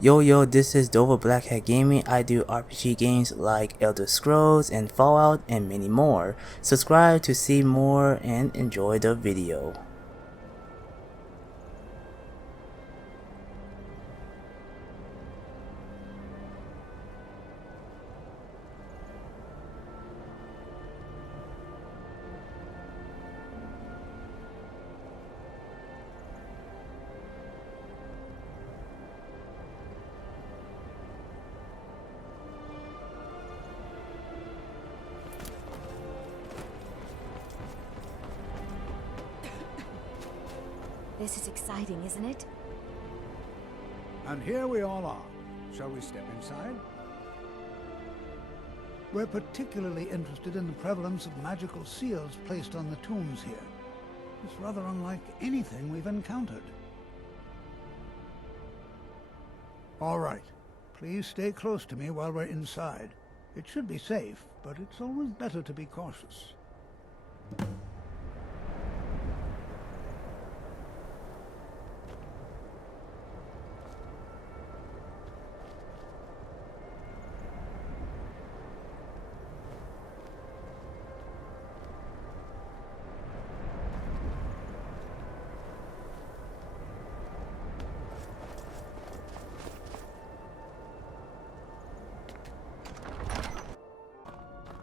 Yo, this is Dova Blackhat Gaming. I do RPG games like Elder Scrolls and Fallout and many more. Subscribe to see more and enjoy the video. This is exciting, isn't it? And here we all are. Shall we step inside? We're particularly interested in the prevalence of magical seals placed on the tombs here. It's rather unlike anything we've encountered. All right. Please stay close to me while we're inside. It should be safe, but it's always better to be cautious.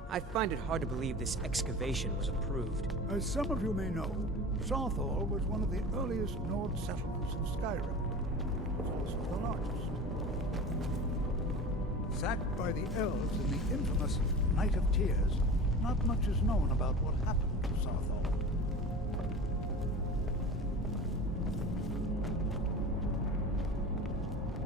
I find it hard to believe this excavation was approved. As some of you may know, Saarthal was one of the earliest Nord settlements in Skyrim. It was also the largest. Sacked by the elves in the infamous Night of Tears, not much is known about what happened to Saarthal.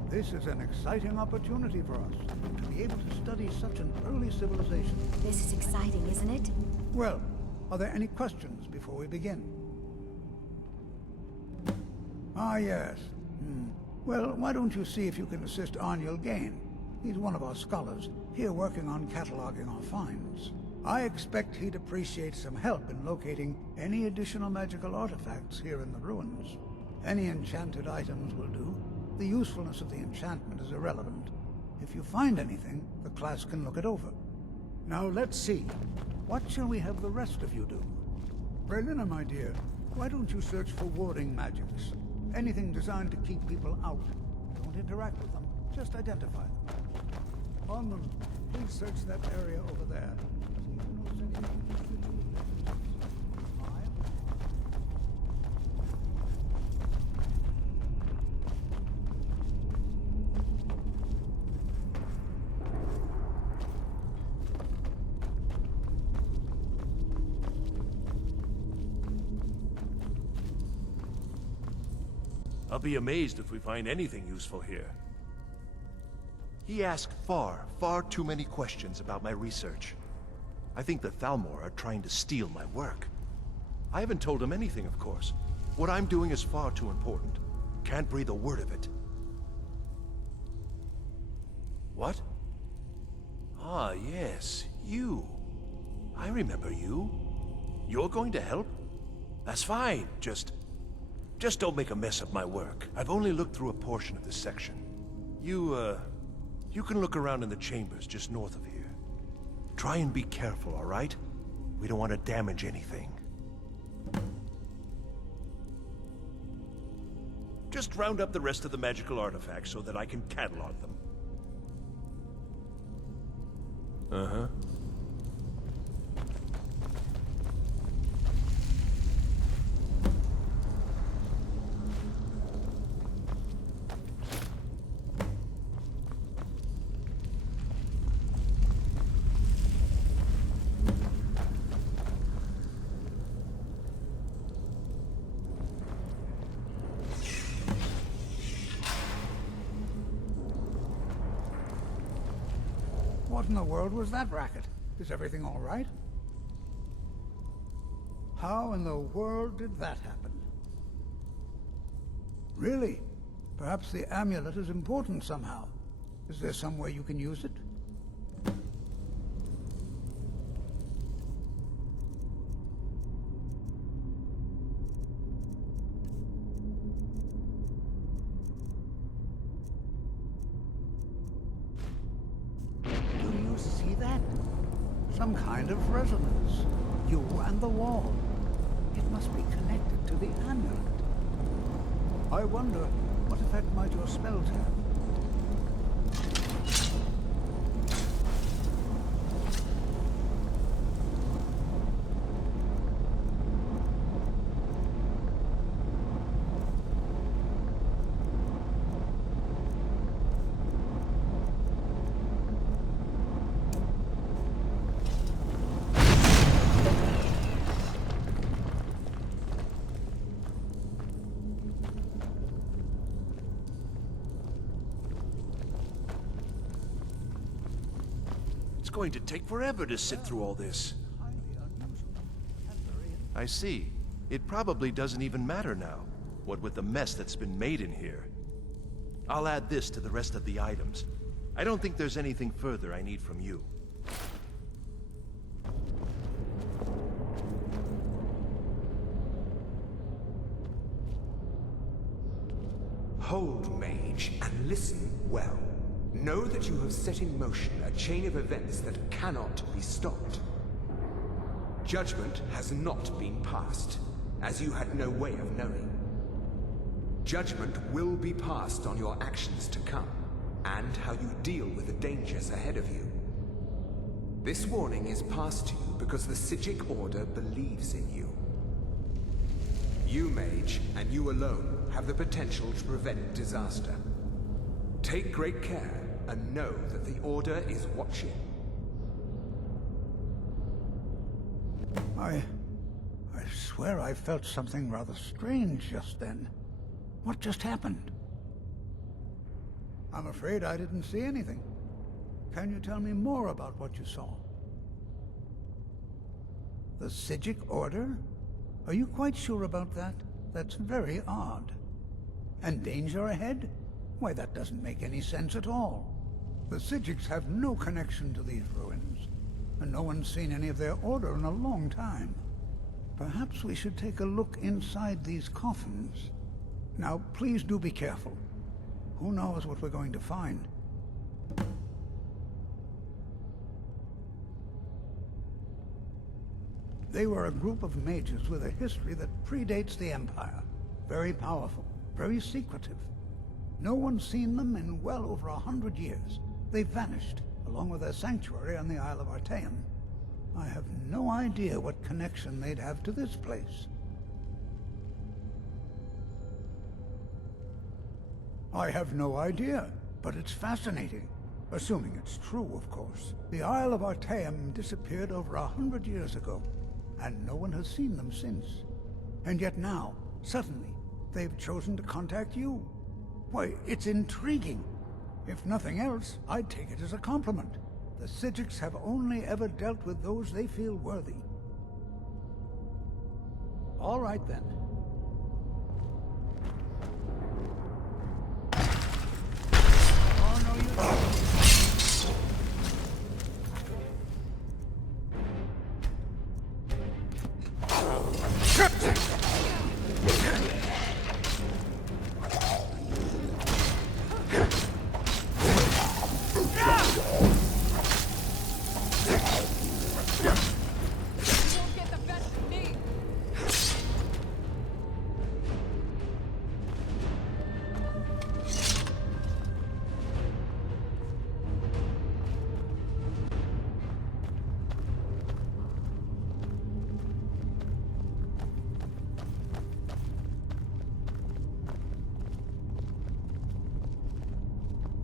This is an exciting opportunity for us, to be able to study such an early civilization. This is exciting, isn't it? Well, are there any questions before we begin? Ah, yes. Well, why don't you see if you can assist Arniel Gain? He's one of our scholars, here working on cataloging our finds. I expect he'd appreciate some help in locating any additional magical artifacts here in the ruins. Any enchanted items will do. The usefulness of the enchantment is irrelevant. If you find anything, the class can look it over. Now let's see. What shall we have the rest of you do? Brelina, my dear, why don't you search for warding magics? Anything designed to keep people out. Don't interact with them, just identify them. Onmund, please search that area over there. See if you notice anything unusual. I'll be amazed if we find anything useful here. He asked far too many questions about my research. I think the Thalmor are trying to steal my work. I haven't told him anything, of course. What I'm doing is far too important. Can't breathe a word of it. What? Ah, yes, you. I remember you. You're going to help? That's fine, just don't make a mess of my work. I've only looked through a portion of this section. You can look around in the chambers just north of here. Try and be careful, all right? We don't want to damage anything. Just round up the rest of the magical artifacts so that I can catalog them. Uh-huh. What in the world was that racket? Is everything all right? How in the world did that happen? Really? Perhaps the amulet is important somehow. Is there some way you can use it? Some kind of resonance. You and the wall. It must be connected to the amulet. I wonder, what effect might your spells have? It's going to take forever to sit through all this. I see. It probably doesn't even matter now, what with the mess that's been made in here. I'll add this to the rest of the items. I don't think there's anything further I need from you. Hold, mage, and listen well. Know that you have set in motion a chain of events that cannot be stopped. Judgment has not been passed, as you had no way of knowing. Judgment will be passed on your actions to come, and how you deal with the dangers ahead of you. This warning is passed to you because the Psijic Order believes in you. You, mage, and you alone, have the potential to prevent disaster. Take great care, and know that the Order is watching. I swear I felt something rather strange just then. What just happened? I'm afraid I didn't see anything. Can you tell me more about what you saw? The Psijic Order? Are you quite sure about that? That's very odd. And danger ahead? Why, that doesn't make any sense at all. The Psijics have no connection to these ruins, and no one's seen any of their order in a long time. Perhaps we should take a look inside these coffins. Now, please do be careful. Who knows what we're going to find? They were a group of mages with a history that predates the Empire. Very powerful, very secretive. No one's seen them in well over 100 years. They vanished, along with their sanctuary on the Isle of Artaeum. I have no idea what connection they'd have to this place. I have no idea, but it's fascinating. Assuming it's true, of course. The Isle of Artaeum disappeared over 100 years ago, and no one has seen them since. And yet now, suddenly, they've chosen to contact you. Why, it's intriguing. If nothing else, I'd take it as a compliment. The Psijics have only ever dealt with those they feel worthy. All right, then. Oh, no, you don't.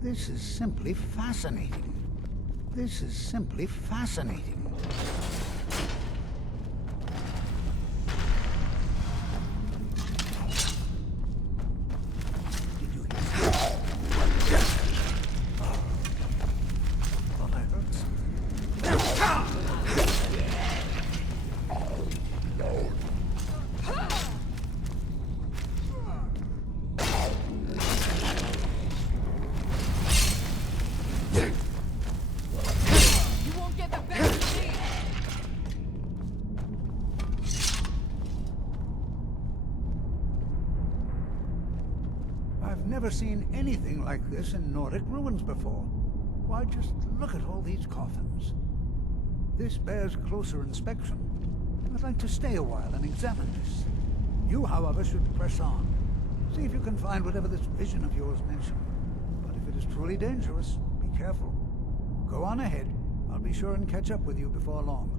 This is simply fascinating. This is simply fascinating. Did you hear that? Thought I heard something. I've never seen anything like this in Nordic ruins before. Why, just look at all these coffins. This bears closer inspection. I'd like to stay a while and examine this. You, however, should press on. See if you can find whatever this vision of yours mentioned. But if it is truly dangerous, be careful. Go on ahead. I'll be sure and catch up with you before long.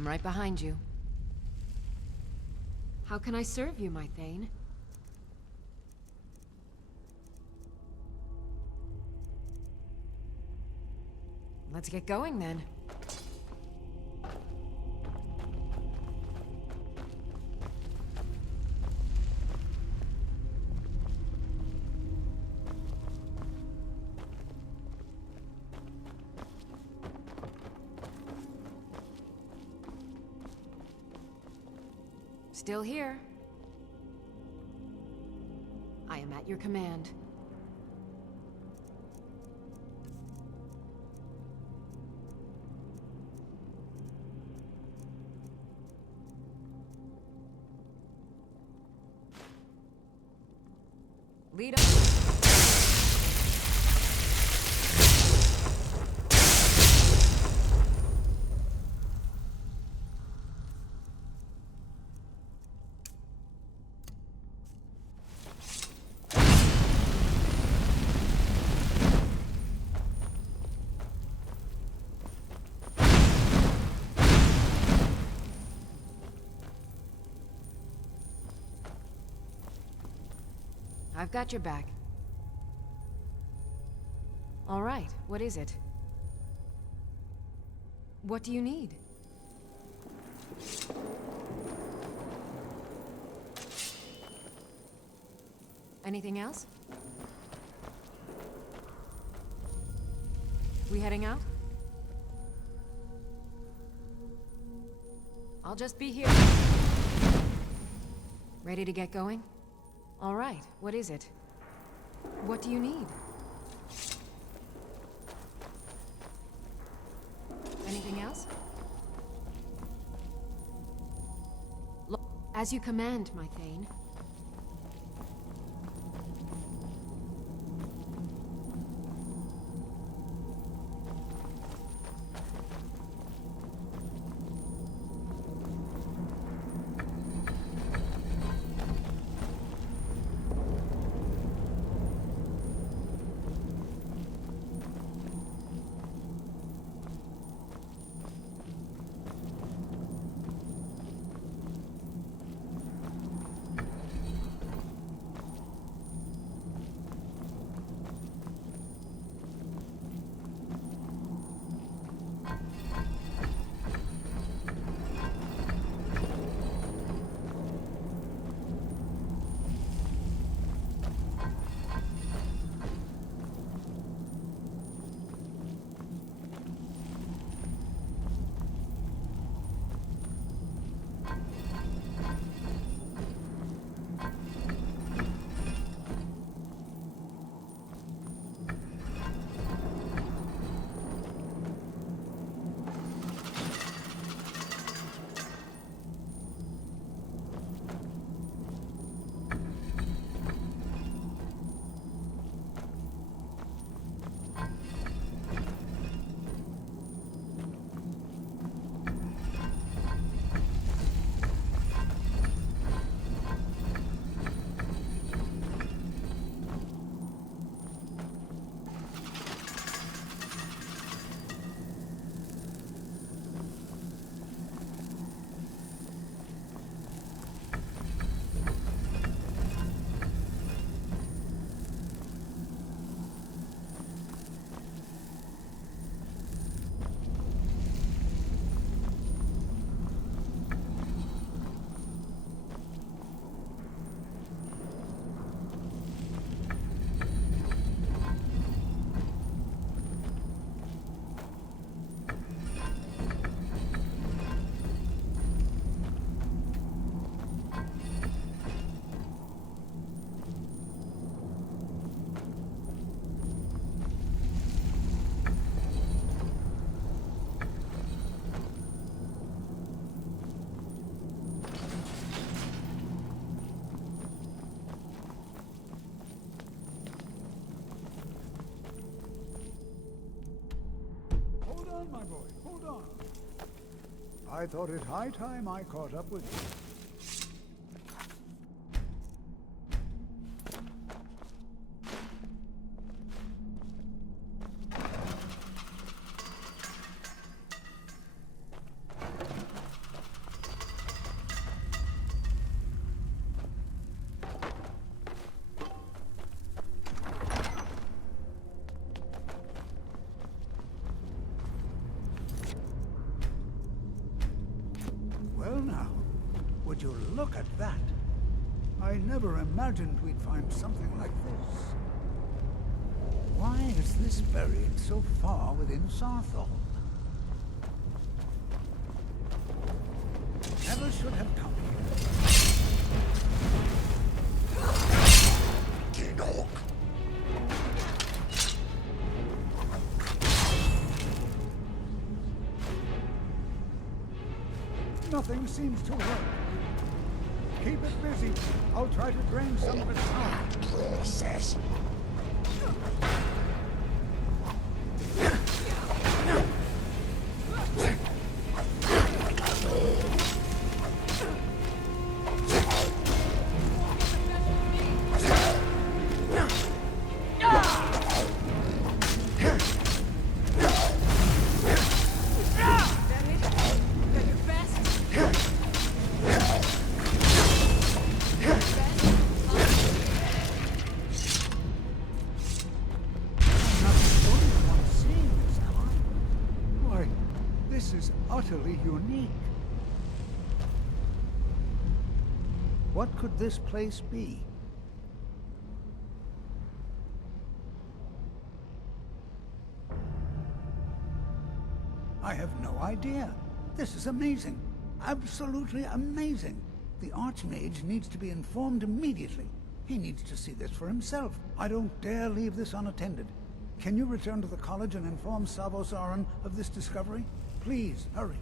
I'm right behind you. How can I serve you, my Thane? Let's get going, then. Still here. I am at your command. Lead up. I've got your back. All right, what is it? What do you need? Anything else? We heading out? I'll just be here. Ready to get going? All right, what is it? What do you need? Anything else? As you command, my Thane. on, my boy, hold on. I thought it high time I caught up with you. Look at that. I never imagined we'd find something like this. Why is this buried so far within Saarthal? Never should have come here. Dog. Nothing seems to work. Keep it busy. I'll try to drain some of its power. Process. This is utterly unique. What could this place be? I have no idea. This is amazing. Absolutely amazing. The Archmage needs to be informed immediately. He needs to see this for himself. I don't dare leave this unattended. Can you return to the college and inform Savos Aran of this discovery? Please, hurry.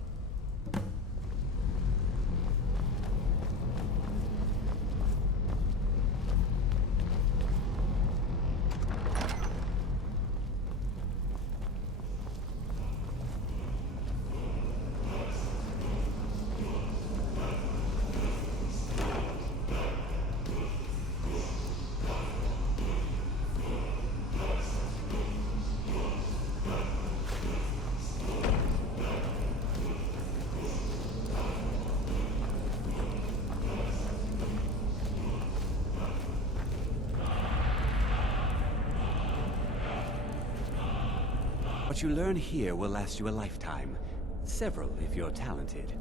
What you learn here will last you a lifetime. Several, if you're talented.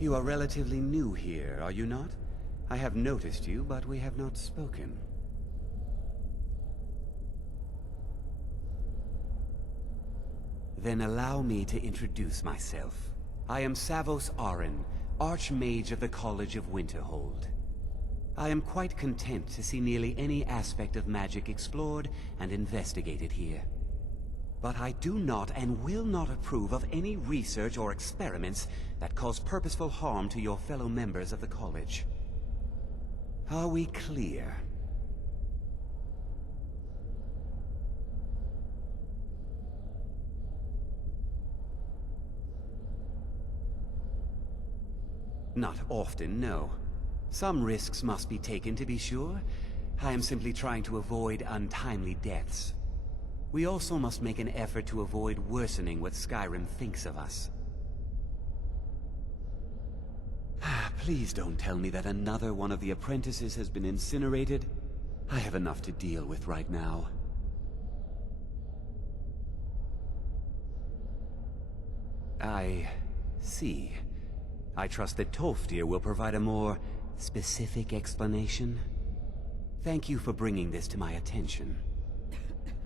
You are relatively new here, are you not? I have noticed you, but we have not spoken. Then allow me to introduce myself. I am Savos Aran, Archmage of the College of Winterhold. I am quite content to see nearly any aspect of magic explored and investigated here. But I do not and will not approve of any research or experiments that cause purposeful harm to your fellow members of the college. Are we clear? Not often, no. Some risks must be taken, to be sure. I am simply trying to avoid untimely deaths. We also must make an effort to avoid worsening what Skyrim thinks of us. Please don't tell me that another one of the apprentices has been incinerated. I have enough to deal with right now. I see. I trust that Tolfdir will provide a more specific explanation. Thank you for bringing this to my attention.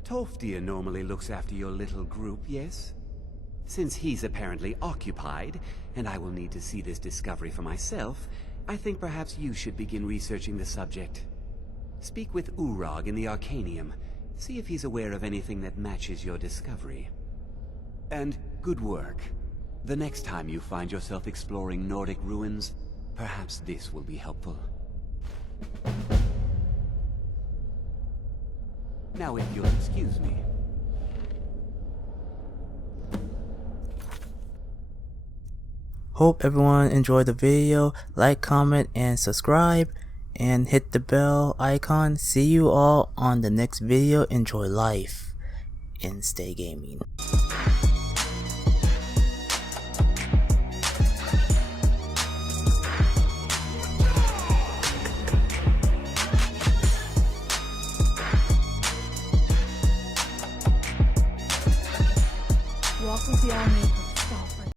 Tolfdir normally looks after your little group, yes? Since he's apparently occupied, and I will need to see this discovery for myself, I think perhaps you should begin researching the subject. Speak with Urag in the Arcanium. See if he's aware of anything that matches your discovery. And good work. The next time you find yourself exploring Nordic ruins, perhaps this will be helpful. Now, if you'll excuse me. Hope everyone enjoyed the video. Like, comment, and subscribe. And hit the bell icon. See you all on the next video. Enjoy life and stay gaming.